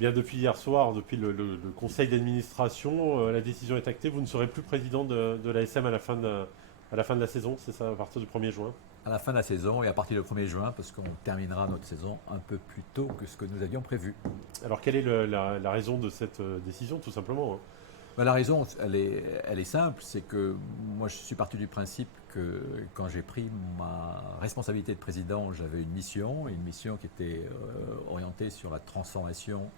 Bien depuis hier soir, depuis le conseil d'administration, la décision est actée. Vous ne serez plus président de l'ASM à la fin de la saison, c'est ça, à partir du 1er juin. À la fin de la saison et à partir du 1er juin, parce qu'on terminera notre saison un peu plus tôt que ce que nous avions prévu. Alors quelle est la raison de cette décision, tout simplement, hein? Ben, la raison, elle est simple, c'est que moi je suis parti du principe que quand j'ai pris ma responsabilité de président, j'avais une mission qui était orientée sur la transformation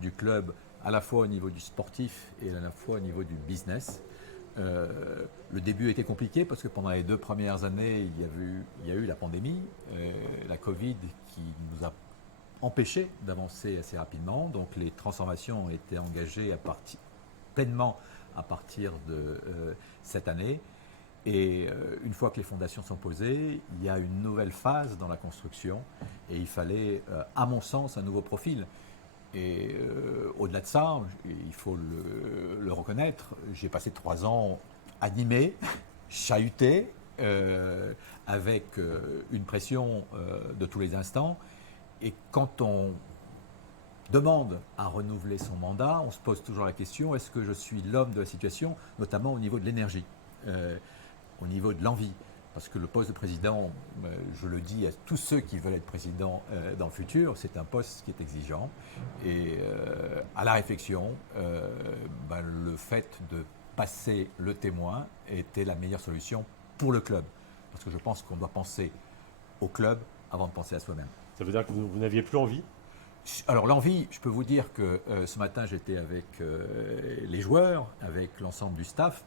du club, à la fois au niveau du sportif et à la fois au niveau du business. Le début était compliqué parce que pendant les 2 premières années, il y a eu la pandémie, la Covid qui nous a empêchés d'avancer assez rapidement. Donc les transformations ont été engagées pleinement à partir de cette année. Et une fois que les fondations sont posées, il y a une nouvelle phase dans la construction et il fallait, à mon sens, un nouveau profil. Et au-delà de ça, il faut le reconnaître, j'ai passé 3 ans animé, chahuté, avec une pression de tous les instants. Et quand on demande à renouveler son mandat, on se pose toujours la question, est-ce que je suis l'homme de la situation, notamment au niveau de l'énergie, au niveau de l'envie. Parce que le poste de président, je le dis à tous ceux qui veulent être président dans le futur, c'est un poste qui est exigeant. Et à la réflexion, le fait de passer le témoin était la meilleure solution pour le club. Parce que je pense qu'on doit penser au club avant de penser à soi-même. Ça veut dire que vous n'aviez plus envie? Alors l'envie, je peux vous dire que ce matin j'étais avec les joueurs, avec l'ensemble du staff.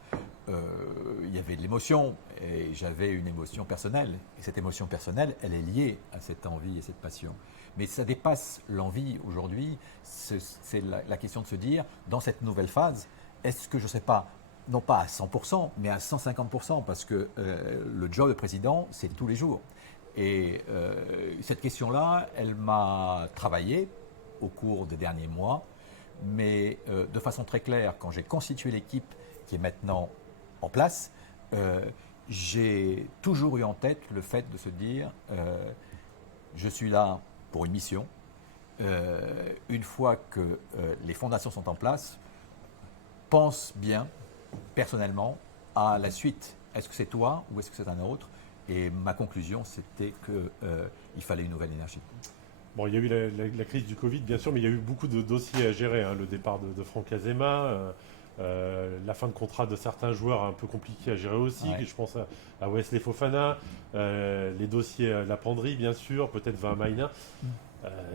Il y avait de l'émotion et j'avais une émotion personnelle. Et cette émotion personnelle, elle est liée à cette envie et cette passion. Mais ça dépasse l'envie aujourd'hui. C'est la question de se dire, dans cette nouvelle phase, est-ce que je ne serai pas, non pas à 100%, mais à 150%, parce que le job de président, c'est tous les jours. Et cette question-là, elle m'a travaillé au cours des derniers mois, mais de façon très claire, quand j'ai constitué l'équipe qui est maintenant en place, j'ai toujours eu en tête le fait de se dire je suis là pour une mission. Une fois que les fondations sont en place, pense bien, personnellement, à la suite. Est-ce que c'est toi ou est-ce que c'est un autre? Et ma conclusion, c'était qu'il fallait une nouvelle énergie. Bon, il y a eu la crise du Covid, bien sûr, mais il y a eu beaucoup de dossiers à gérer, hein. Le départ de Franck Azema, la fin de contrat de certains joueurs un peu compliqués à gérer aussi. Ouais. Je pense à Wesley Fofana, les dossiers La Penderie, bien sûr, peut-être Van Maïna.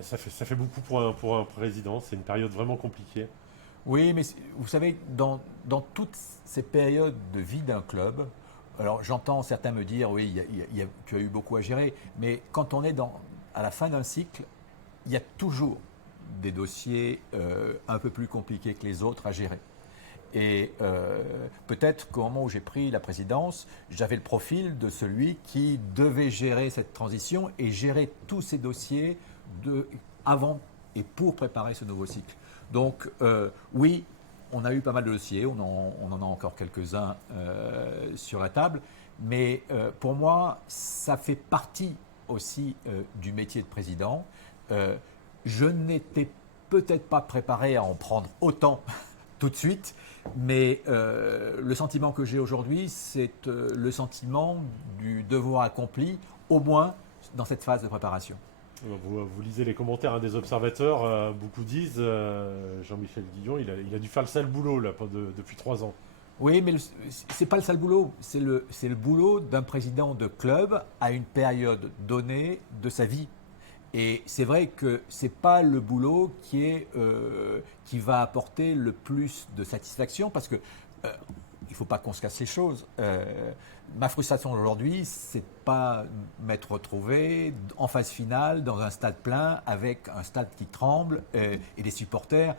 Ça fait beaucoup pour un président. C'est une période vraiment compliquée. Oui, mais vous savez, dans toutes ces périodes de vie d'un club, alors j'entends certains me dire, oui, tu as eu beaucoup à gérer, mais quand on est à la fin d'un cycle, il y a toujours des dossiers un peu plus compliqués que les autres à gérer. Et peut-être qu'au moment où j'ai pris la présidence, j'avais le profil de celui qui devait gérer cette transition et gérer tous ces dossiers avant et pour préparer ce nouveau cycle. Donc oui, on a eu pas mal de dossiers, on en a encore quelques-uns sur la table, mais pour moi, ça fait partie aussi du métier de président. Je n'étais peut-être pas préparé à en prendre autant tout de suite, mais le sentiment que j'ai aujourd'hui, c'est le sentiment du devoir accompli, au moins dans cette phase de préparation. Vous lisez les commentaires, hein, des observateurs, beaucoup disent, Jean-Michel Guillon, il a dû faire le sale boulot là, depuis 3 ans. Oui, mais c'est pas le sale boulot, c'est le boulot d'un président de club à une période donnée de sa vie. Et c'est vrai que c'est pas le boulot qui va apporter le plus de satisfaction parce que il faut pas qu'on se casse les choses. Ma frustration aujourd'hui, c'est pas m'être retrouvé en phase finale dans un stade plein avec un stade qui tremble et des supporters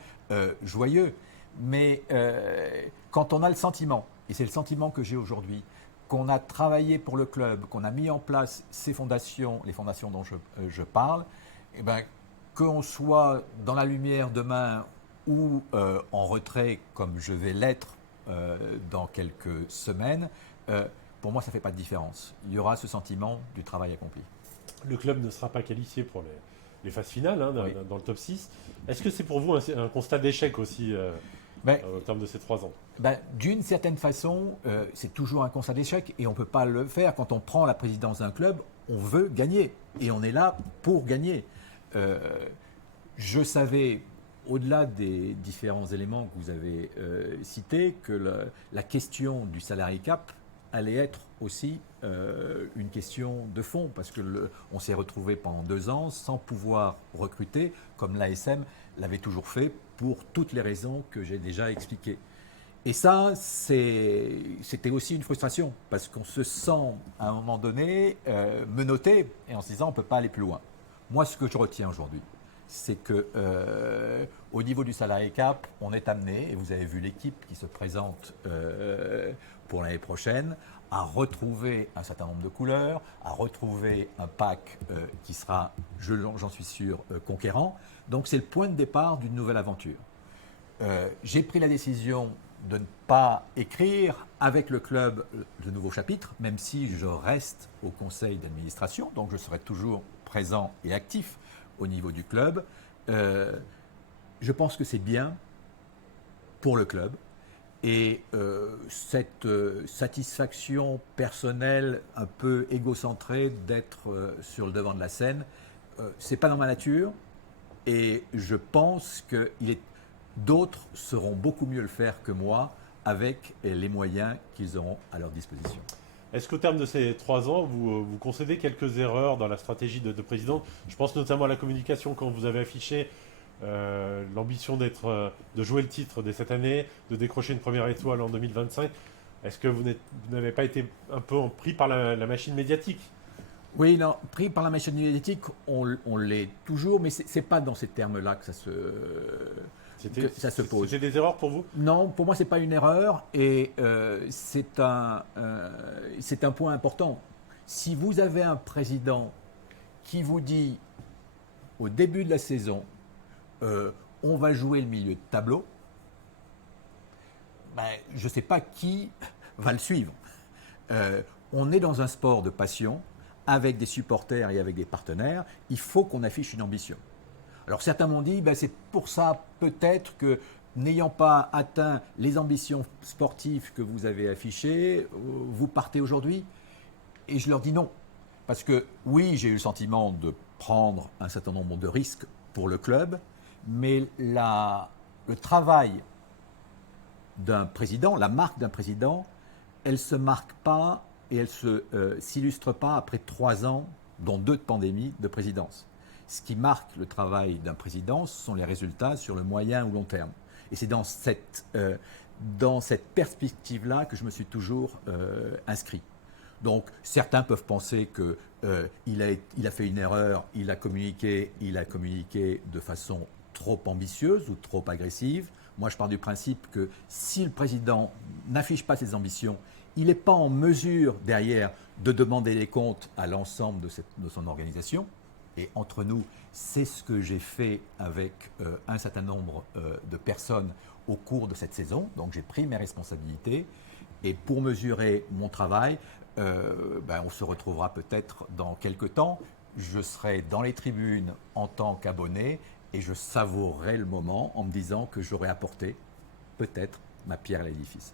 joyeux. Mais quand on a le sentiment, et c'est le sentiment que j'ai aujourd'hui, qu'on a travaillé pour le club, qu'on a mis en place ces fondations, les fondations dont je parle, eh ben, qu'on soit dans la lumière demain ou en retrait comme je vais l'être dans quelques semaines, pour moi ça ne fait pas de différence. Il y aura ce sentiment du travail accompli. Le club ne sera pas qualifié les phases finales hein, Oui. dans le top 6. Est-ce que c'est pour vous un constat d'échec aussi Ben, au terme de ces 3 ans? d'une certaine façon, c'est toujours un constat d'échec et on ne peut pas le faire. Quand on prend la présidence d'un club, on veut gagner et on est là pour gagner. Euh, je savais, au-delà des différents éléments que vous avez cités, que la question du salary cap allait être aussi une question de fond, parce que on s'est retrouvé pendant 2 ans sans pouvoir recruter, comme l'ASM l'avait toujours fait, pour toutes les raisons que j'ai déjà expliquées. Et ça, c'était aussi une frustration, parce qu'on se sent à un moment donné menotté, et en se disant on ne peut pas aller plus loin. Moi, ce que je retiens aujourd'hui, c'est que au niveau du salarié cap, on est amené, et vous avez vu l'équipe qui se présente pour l'année prochaine, à retrouver un certain nombre de couleurs, à retrouver un pack qui sera, j'en suis sûr, conquérant. Donc c'est le point de départ d'une nouvelle aventure. J'ai pris la décision de ne pas écrire avec le club de nouveaux chapitres, même si je reste au conseil d'administration, donc je serai toujours présent et actif au niveau du club. Je pense que c'est bien pour le club. Et cette satisfaction personnelle, un peu égocentrée d'être sur le devant de la scène, c'est pas dans ma nature. Et je pense que d'autres sauront beaucoup mieux le faire que moi avec les moyens qu'ils auront à leur disposition. Est-ce qu'au terme de ces 3 ans, vous concédez quelques erreurs dans la stratégie de président? Je pense notamment à la communication quand vous avez affiché l'ambition de jouer le titre dès cette année, de décrocher une première étoile en 2025. Est-ce que vous n'avez pas été un peu pris par la machine médiatique? Oui, non, pris par la machine médiatique, on l'est toujours, mais c'est pas dans ces termes-là que ça se pose. C'était des erreurs pour vous? Non, pour moi, c'est pas une erreur et c'est un point important. Si vous avez un président qui vous dit au début de la saison, on va jouer le milieu de tableau, je ne sais pas qui va le suivre. On est dans un sport de passion, avec des supporters et avec des partenaires, il faut qu'on affiche une ambition. Alors certains m'ont dit, c'est pour ça peut-être que n'ayant pas atteint les ambitions sportives que vous avez affichées, vous partez aujourd'hui. Et je leur dis non. Parce que oui, j'ai eu le sentiment de prendre un certain nombre de risques pour le club, mais le travail d'un président, la marque d'un président, elle ne se marque pas et elle ne s'illustre pas après 3 ans, dont 2 de pandémie, de présidence. Ce qui marque le travail d'un président, ce sont les résultats sur le moyen ou long terme. Et c'est dans cette perspective-là que je me suis toujours inscrit. Donc certains peuvent penser qu'il a fait une erreur, il a communiqué de façon trop ambitieuse ou trop agressive. Moi, je pars du principe que si le président n'affiche pas ses ambitions, il n'est pas en mesure, derrière, de demander des comptes à l'ensemble de son organisation. Et entre nous, c'est ce que j'ai fait avec un certain nombre de personnes au cours de cette saison. Donc, j'ai pris mes responsabilités. Et pour mesurer mon travail, on se retrouvera peut-être dans quelques temps. Je serai dans les tribunes en tant qu'abonné et je savourerai le moment en me disant que j'aurai apporté peut-être ma pierre à l'édifice.